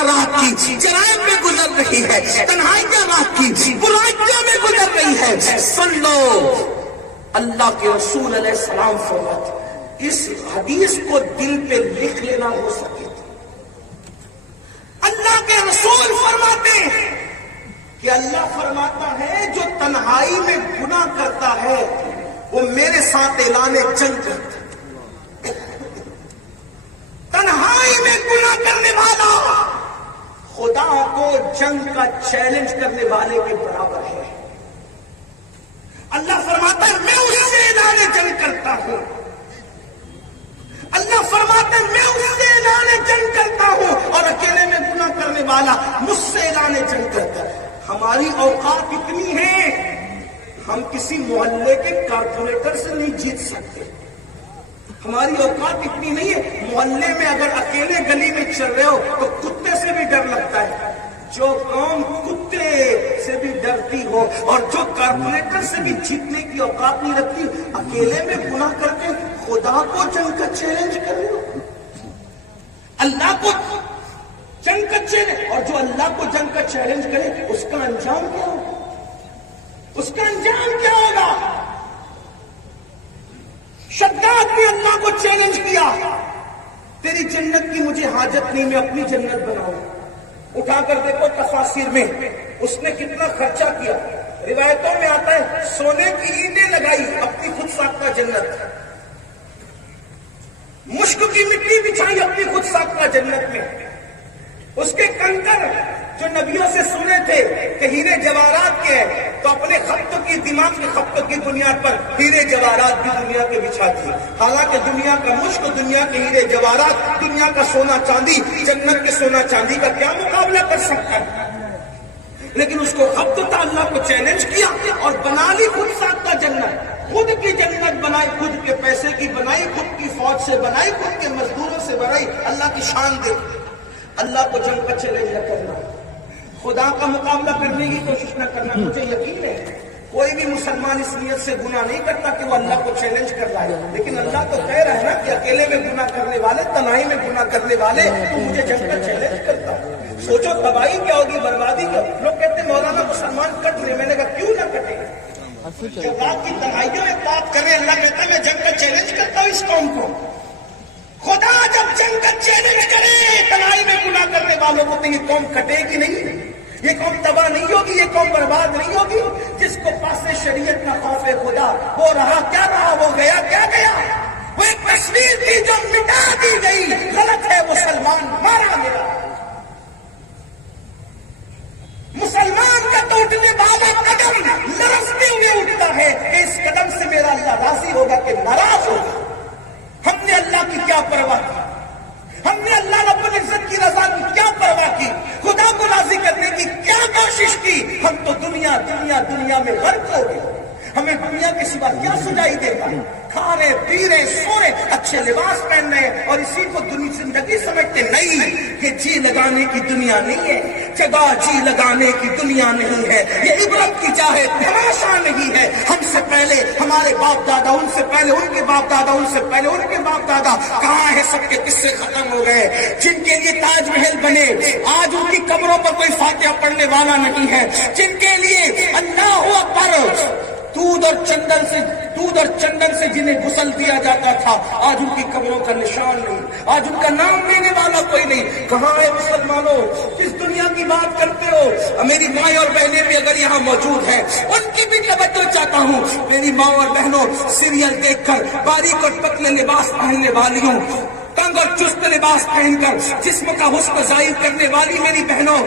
تنہائیاں رات کی جرائم میں گزر رہی ہے، تنہائیاں رات کی برائیوں میں گزر رہی ہے، سن لو اللہ کے رسول علیہ السلام فرماتے اس حدیث کو دل پہ لکھ لینا ہو سکے تو اللہ کے رسول فرماتے ہیں کہ اللہ فرماتا ہے جو تنہائی میں گناہ کرتا ہے وہ میرے ساتھ اعلان جنگ کرتا ہے۔ تنہائی میں گناہ کرنے والا خدا کو جنگ کا چیلنج کرنے والے کے برابر ہے۔ اللہ فرماتا ہے میں اس سے اعلان جنگ کرتا ہوں، اللہ فرماتا ہے میں اس سے اعلان جنگ کرتا ہوں، اور اکیلے میں گناہ کرنے والا مجھ سے اعلان جنگ کرتا ہے۔ ہماری اوقات اتنی ہے ہم کسی محلے کے کارپوریٹر سے نہیں جیت سکتے، ہماری اوقات اتنی نہیں ہے، محلے میں اگر اکیلے گلی میں چل رہے ہو تو کتے سے بھی ڈر لگتا ہے، جو قوم کتے سے بھی ڈرتی ہو اور جو کارپوریٹر سے بھی جیتنے کی اوقات نہیں رکھتی، اکیلے میں گناہ کر کے خدا کو جنگ کا چیلنج کر رہے ہو، اللہ کو جنگ کا چیلنج۔ اور جو اللہ کو جنگ کا چیلنج کرے اس کا انجام کیا ہوگا؟ اس کا انجام کیا ہوگا؟ شداد نے اللہ کو چیلنج کیا، تیری جنت کی مجھے حاجت نہیں، میں اپنی جنت بناؤں۔ اٹھا کر دیکھو تفاسیر میں اس نے کتنا خرچہ کیا، روایتوں میں آتا ہے سونے کی اینٹیں لگائی اپنی خود ساختہ جنت، مشک کی مٹی بچھائی اپنی خود ساختہ جنت میں، اس کے کنکر جو نبیوں سے سنے تھے کہ ہیرے جواہرات کے ہیں تو اپنے خطوں کی دماغ کے خطوں کی بنیاد پر ہیرے جواہرات بھی دنیا کے بچھا دیے، حالانکہ دنیا کا مشک، دنیا کے ہیرے جواہرات، دنیا کا سونا چاندی، جنت کے سونا چاندی کا کیا مقابلہ کر سکتا ہے؟ لیکن اس کو خط تھا، اللہ کو چیلنج کیا اور بنا لی خود ساختہ جنت، خود کی جنت بنائی، خود کے پیسے کی بنائی، خود کی فوج سے بنائی، خود کے مزدوروں سے بنائی۔ اللہ کی شان دیکھ، اللہ کو جنگ کا چیلنج نہ کرنا، خدا کا مقابلہ کرنے کی کوشش نہ کرنا۔ مجھے یقین ہے کوئی بھی مسلمان اس نیت سے گناہ نہیں کرتا کہ وہ اللہ کو چیلنج کر رہا ہے، لیکن اللہ تو کہہ رہا ہے نا کہ اکیلے میں گناہ کرنے والے، تنہائی میں گناہ کرنے والے تو مجھے جنگ کا چیلنج کرتا ہے۔ سوچو تباہی کیا ہوگی، بربادی کیا۔ لوگ کہتے ہیں مولانا مسلمان کٹ رہے، میں نے کہا کیوں نہ کٹے، جب رات کی تنہائیوں میں بات کرے اللہ کہتا ہے میں جنگ کا چیلنج کرتا ہوں اس قوم کو۔ خدا جب جنگ کا چیلنج کرے تنہائی میں گناہ کرنے والوں کو تو یہ قوم کٹے گی نہیں، یہ قوم تباہ نہیں ہوگی، یہ قوم برباد نہیں ہوگی۔ جس کو پاس شریعت کا خوف خدا، وہ رہا کیا رہا، وہ گیا کیا گیا۔ وہ ایک تصویر تھی جو مٹا دی گئی، غلط ہے مسلمان مارا میرا، مسلمان کا ٹوٹنے والا قدم لرزتے ہوئے اٹھتا ہے کہ اس قدم سے میرا اللہ راضی ہوگا کہ ناراض ہوگا۔ ہم نے اللہ کی کیا پرواہ کی، ہم نے اللہ رب العزت کی رضا کی کیا پرواہ کی، خدا کو راضی کرنے کی کیا کوشش کی۔ ہم تو دنیا دنیا دنیا میں غرق ہو گئے، ہمیں دنیا کے سوا کیا سجائی دے گا؟ کھا رہے پی رہے سو رہے، اچھے لباس پہن رہے اور اسی کو دنیا زندگی سمجھتے نہیں۔ یہ جی لگانے کی دنیا نہیں ہے، جگہ جی لگانے کی دنیا نہیں ہے، یہ عبرت کی چاہے تماشا نہیں ہے۔ ہم سے پہلے ہمارے باپ دادا، ان سے پہلے ان کے باپ دادا، ان سے پہلے ان کے باپ دادا، کہاں ہے سب کے قصے ختم ہو گئے۔ جن کے لیے تاج محل بنے آج ان کی قبروں پر کوئی فاتحہ پڑھنے والا نہیں ہے، جن کے لیے اللہ اکبر دودھ اور چندن سے جنہیں غسل دیا جاتا تھا آج ان کی قبروں کا نشان نہیں، آج ان کا نام لینے والا کوئی نہیں۔ کہاں ہے مسلمانوں، کس دنیا کی بات کرتے ہو؟ میری ماں اور بہنیں بھی اگر یہاں موجود ہیں ان کی بھی توجہ چاہتا ہوں۔ میری ماں اور بہنوں سیریل دیکھ کر باریک اور پتلے لباس پہننے والی ہوں، تنگ اور چست لباس پہن کر جسم کا حسن ظاہر کرنے والی میری بہنوں،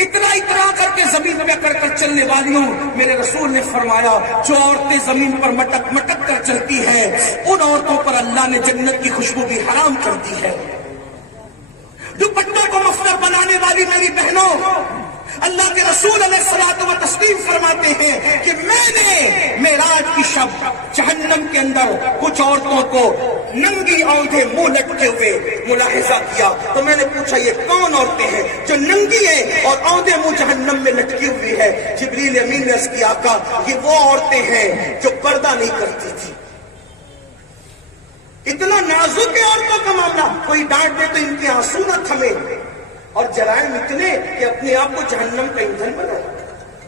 اتنا کر کے زمین میں کر چلنے والی ہوں۔ میرے رسول نے فرمایا جو عورتیں زمین پر مٹک مٹک کر چلتی ہیں ان عورتوں پر اللہ نے جنت کی خوشبو بھی حرام کر دی ہے۔ دوپٹوں کو مفلر بنانے والی میری بہنوں، اللہ کے رسول علیہ الصلوۃ والتسلیم فرماتے ہیں کہ میں نے معراج کی شب جہنم کے اندر کچھ عورتوں کو ننگی آنکھیں منہ لٹکے ہوئے ملاحظہ کیا، تو میں نے پوچھا یہ کون عورتیں ہیں جو ننگی ہیں اور آنکھیں منہ جہنم میں لٹکی ہوئی ہے؟ جبریل امین نے عرض کیا آقا یہ وہ عورتیں ہیں جو پردہ نہیں کرتی تھی۔ اتنا نازک ہے عورتوں کا معاملہ، کوئی ڈانٹ دے تو ان کے آنسو نہ تھمے اور جرائم اتنے کہ اپنے آپ کو جہنم کا ایندھن بنایا۔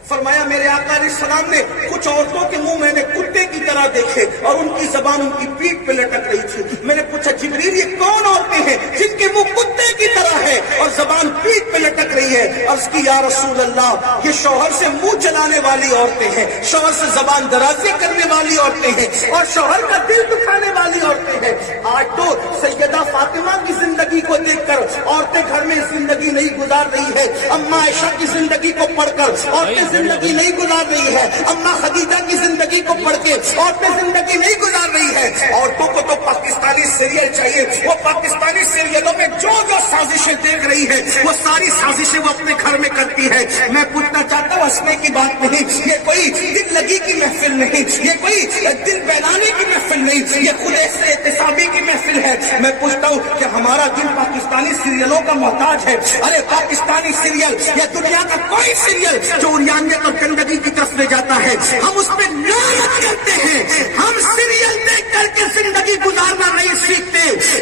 فرمایا میرے آقا علیہ السلام نے کچھ عورتوں کے منہ میں نے کتے کی طرح دیکھے اور ان کی زبان ان کی پیٹھ پہ لٹک رہی تھی۔ میں نے پوچھا جبریل یہ کون عورتیں ہیں جن کے منہ کتے کی طرح ہے اور زبان پیٹھ پہ لٹک رہی ہے؟ عرض کی یا رسول اللہ یہ شوہر سے منہ چلانے والی عورتیں ہیں، شوہر سے زبان درازی کرنے والی عورتیں ہیں اور شوہر کا دل دکھانے والی عورتیں ہیں۔ آج تو سیدہ فاطمہ کی زندگی کو دیکھ کر عورتیں گھر میں زندگی نہیں گزار رہی ہے، اماں عائشہ کی زندگی کو پڑھ کر عورتیں زندگی نہیں گزار رہی ہے، اماں خدیجہ کی زندگی کو پڑھ کے عورتیں زندگی نہیں گزار رہی ہے۔ عورتوں کو تو پاکستانی سیریل چاہیے، وہ پاکستانی سیریلوں میں جو سازشیں دیکھ رہی ہے وہ ساری سازشیں وہ اپنے گھر میں کرتی ہے۔ میں پوچھنا چاہتا ہوں ہنسنے کی بات نہیں، یہ کوئی دل لگی کی محفل نہیں، یہ کوئی دل بہلانے کی محفل نہیں، یہ خود سے احتسابی کی محفل ہے۔ میں پوچھتا ہوں کہ ہمارا دل پاکستانی سیریلوں کا محتاج ہے؟ ارے پاکستانی سیریل یا دنیا کا کوئی سیریل جو اریانیت اور گندگی کی طرف لے جاتا ہے ہم اس پہ لعنت کرتے ہیں۔ ہم سیریل دیکھ کر کے زندگی گزارنا نہیں سیکھتے،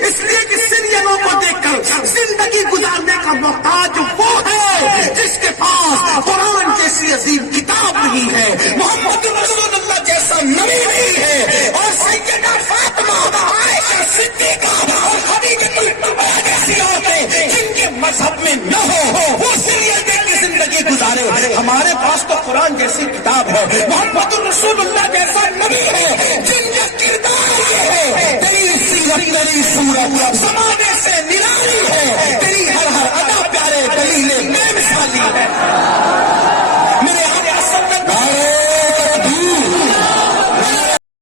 اس لیے کہ سیریلوں کو دیکھ کر زندگی گزارنے کا محتاج وہ ہے جس کے پاس قرآن جیسی عظیم کتاب نہیں ہے، محمد رسول اللہ جیسا نبی نہیں ہے، اور سیدہ فاطمہ، عائشہ صدیقہ اور خدیجہ الکبریٰ جیسی عورتیں جن کے مذہب میں نہ ہو وہ سیریل دیکھ کے زندگی گزارے۔ ہمارے پاس تو قرآن جیسی کتاب ہے، محمد رسول اللہ جیسا نبی ہے جن کا کردار یہ ہے، تیری سیرت میری صورت